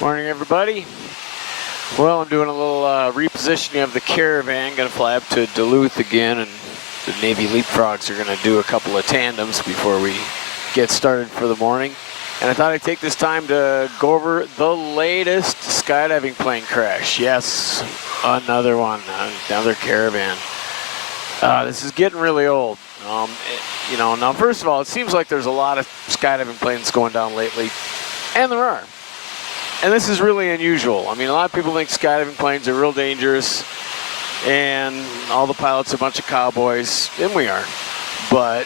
Morning, everybody. Well, I'm doing a little repositioning of the Caravan. Going to fly up to Duluth again, and the Navy Leapfrogs are going to do a couple of tandems before we get started for the morning. And I thought I'd take this time to go over the latest skydiving plane crash. Yes, another one, another Caravan. This is getting really old. Now first of all, it seems like there's a lot of skydiving planes going down lately, and there are. And this is really unusual. I mean, a lot of people think skydiving planes are real dangerous and all the pilots are a bunch of cowboys, and we are. But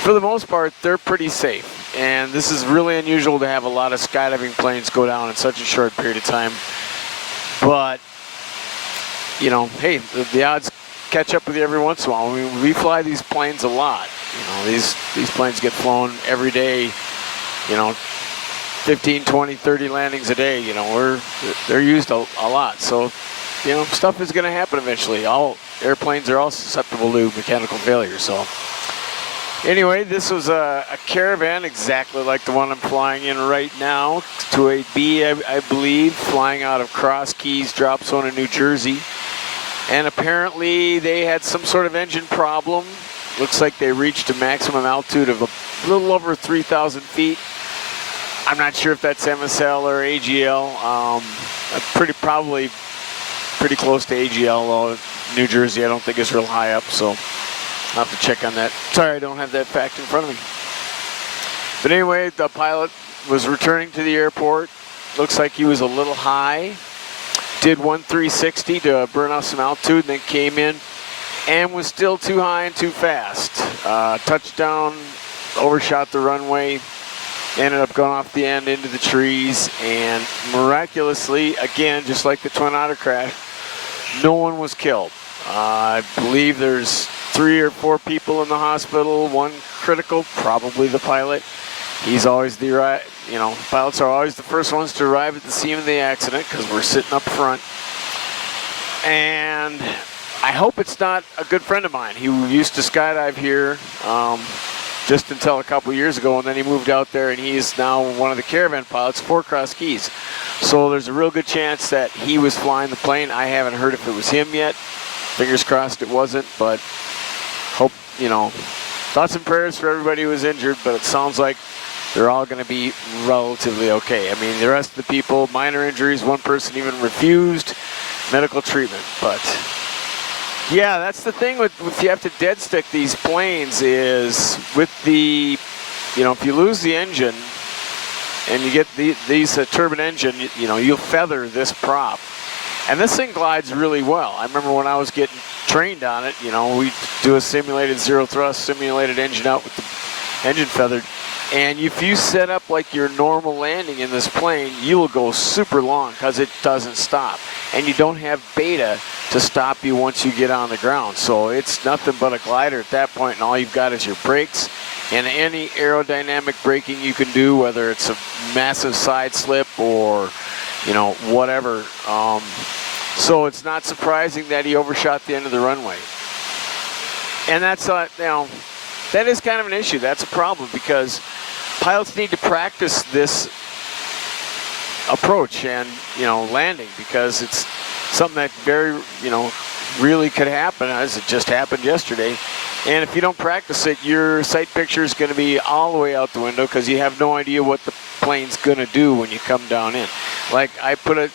for the most part, they're pretty safe. And this is really unusual to have a lot of skydiving planes go down in such a short period of time. But, you know, hey, the odds catch up with you every once in a while. I mean, we fly these planes a lot. You know, these planes get flown every day, you know, 15, 20, 30 landings a day. You know, they're used a lot. So, you know, stuff is going to happen eventually. All airplanes are all susceptible to mechanical failure. So anyway, this was a Caravan exactly like the one I'm flying in right now, to a B, I believe, flying out of Cross Keys Drop Zone in New Jersey. And apparently they had some sort of engine problem. Looks like they reached a maximum altitude of a little over 3,000 feet. I'm not sure if that's MSL or AGL. Probably pretty close to AGL, though. New Jersey, I don't think is real high up, so I'll have to check on that. Sorry, I don't have that fact in front of me. But anyway, the pilot was returning to the airport. Looks like he was a little high. Did 360 to burn off some altitude, and then came in and was still too high and too fast. Touchdown, overshot the runway, ended up going off the end into the trees, and miraculously, again, just like the Twin Otter crash, no one was killed. I believe there's 3 or 4 people in the hospital, 1 critical, probably the pilot. He's always the, pilots are always the first ones to arrive at the scene of the accident because we're sitting up front. And I hope it's not a good friend of mine. He used to skydive here just until a couple years ago, and then he moved out there, and he is now one of the Caravan pilots for Cross Keys. So there's a real good chance that he was flying the plane. I haven't heard if it was him yet. Fingers crossed it wasn't, but hope, thoughts and prayers for everybody who was injured, but it sounds like they're all going to be relatively okay. I mean, the rest of the people, minor injuries, 1 person even refused medical treatment. But yeah, that's the thing with if you have to dead stick these planes is with the, if you lose the engine and you get these turbine engine, you'll feather this prop. And this thing glides really well. I remember when I was getting trained on it, we do a simulated zero thrust, simulated engine out with the engine feathered. And if you set up like your normal landing in this plane, you will go super long because it doesn't stop. And you don't have beta to stop you once you get on the ground. So it's nothing but a glider at that point, and all you've got is your brakes and any aerodynamic braking you can do, whether it's a massive side slip or, whatever. So it's not surprising that he overshot the end of the runway. And that's, that is kind of an issue. That's a problem because pilots need to practice this approach and, landing, because it's something that very, really could happen, as it just happened yesterday. And if you don't practice it, your sight picture is going to be all the way out the window because you have no idea what the plane's going to do when you come down in. Like I put a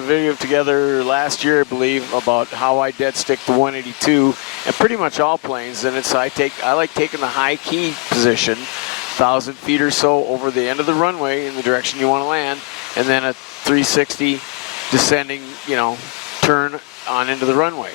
video together last year, I believe, about how I dead stick the 182 and pretty much all planes. And I like taking the high key position, 1,000 feet or so over the end of the runway in the direction you want to land, and then a 360 descending, turn on into the runway.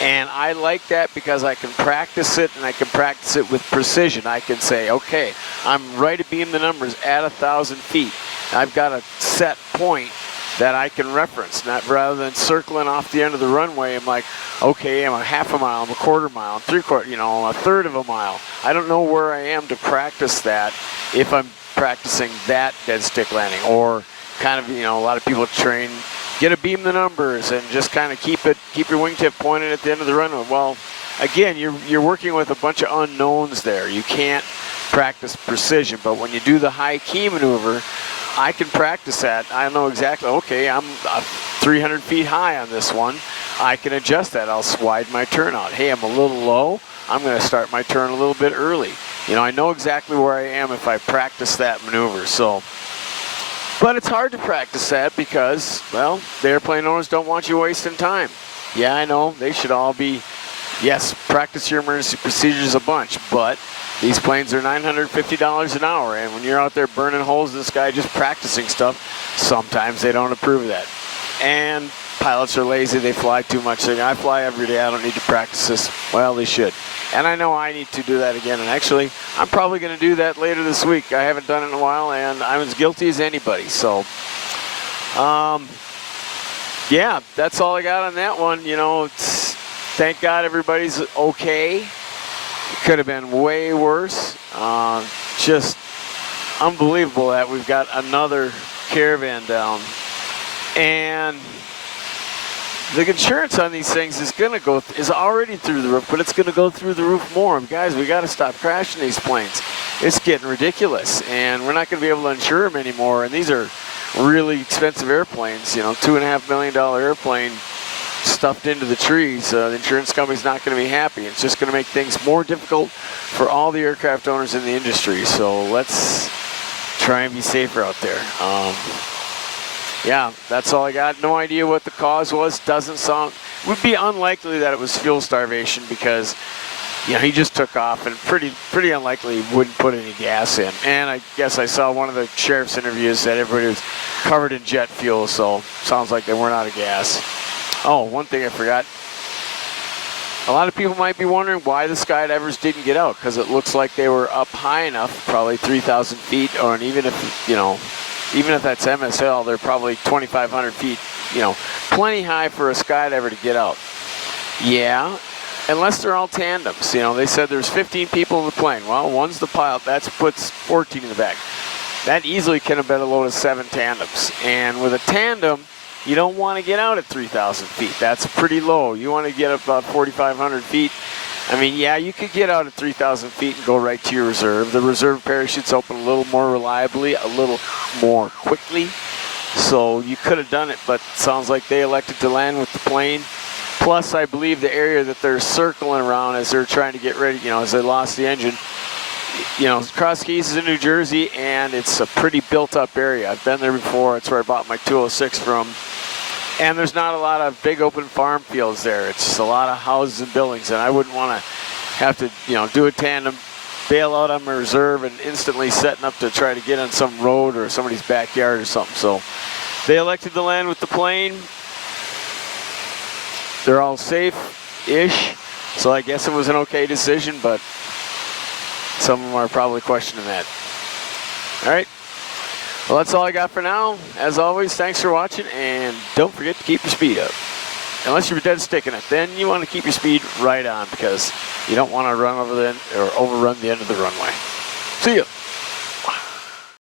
And I like that because I can practice it, and I can practice it with precision. I can say, okay, I'm right to beam the numbers at 1,000 feet. I've got a set point that I can reference, not rather than circling off the end of the runway. I'm like, okay, I'm a half a mile, I'm a quarter mile, I'm 3/4, a third of a mile. I don't know where I am to practice that if I'm practicing that dead stick landing, or kind of, a lot of people train, get a beam the numbers and just kind of keep your wingtip pointed at the end of the runway. Well, again, you're working with a bunch of unknowns there. You can't practice precision, but when you do the high key maneuver, I can practice that. I know exactly, okay, I'm 300 feet high on this one. I can adjust that. I'll widen my turnout. Hey, I'm a little low. I'm going to start my turn a little bit early. You know, I know exactly where I am if I practice that maneuver. So, but it's hard to practice that because, well, the airplane owners don't want you wasting time. Yeah, I know. They should all be, yes, practice your emergency procedures a bunch, but these planes are $950 an hour, and when you're out there burning holes in the sky just practicing stuff, sometimes they don't approve of that. And pilots are lazy, they fly too much. They go, I fly every day, I don't need to practice this. Well, they should. And I know I need to do that again, and actually, I'm probably going to do that later this week. I haven't done it in a while, and I'm as guilty as anybody. So, yeah, that's all I got on that one. You know, thank God everybody's okay. It could have been way worse. Just unbelievable that we've got another Caravan down. And the insurance on these things is already through the roof, but it's going to go through the roof more. Guys, we got to stop crashing these planes. It's getting ridiculous, and we're not going to be able to insure them anymore. And these are really expensive airplanes. You know, $2.5 million airplane stuffed into the trees. The insurance company's not going to be happy. It's just going to make things more difficult for all the aircraft owners in the industry. So let's try and be safer out there. Yeah, that's all I got. No idea what the cause was. Doesn't sound, would be unlikely that it was fuel starvation because, you know, he just took off and pretty unlikely he wouldn't put any gas in. And I guess I saw one of the sheriff's interviews that everybody was covered in jet fuel, so sounds like they weren't out of gas. Oh, one thing I forgot. A lot of people might be wondering why the skydivers didn't get out, because it looks like they were up high enough, probably 3,000 feet, or even if, you know, even if that's MSL, they're probably 2,500 feet, you know, plenty high for a skydiver to get out. Yeah, unless they're all tandems. You know, they said there's 15 people in the plane. Well, one's the pilot. That puts 14 in the back. That easily can have been a load of 7 tandems. And with a tandem, you don't want to get out at 3,000 feet. That's pretty low. You want to get up about 4,500 feet. I mean, yeah, you could get out at 3,000 feet and go right to your reserve. The reserve parachutes open a little more reliably, a little more quickly. So you could have done it, but it sounds like they elected to land with the plane. Plus, I believe the area that they're circling around as they're trying to get ready, you know, as they lost the engine, you know, Cross Keys is in New Jersey, and it's a pretty built-up area. I've been there before. It's where I bought my 206 from. And there's not a lot of big open farm fields there. It's just a lot of houses and buildings, and I wouldn't want to have to, you know, do a tandem, bail out on my reserve, and instantly setting up to try to get on some road or somebody's backyard or something. So they elected to land with the plane. They're all safe-ish, so I guess it was an okay decision, but some of them are probably questioning that. All right. Well, that's all I got for now. As always, thanks for watching, and don't forget to keep your speed up. Unless you're dead sticking it, then you want to keep your speed right on because you don't want to run over or overrun the end of the runway. See ya.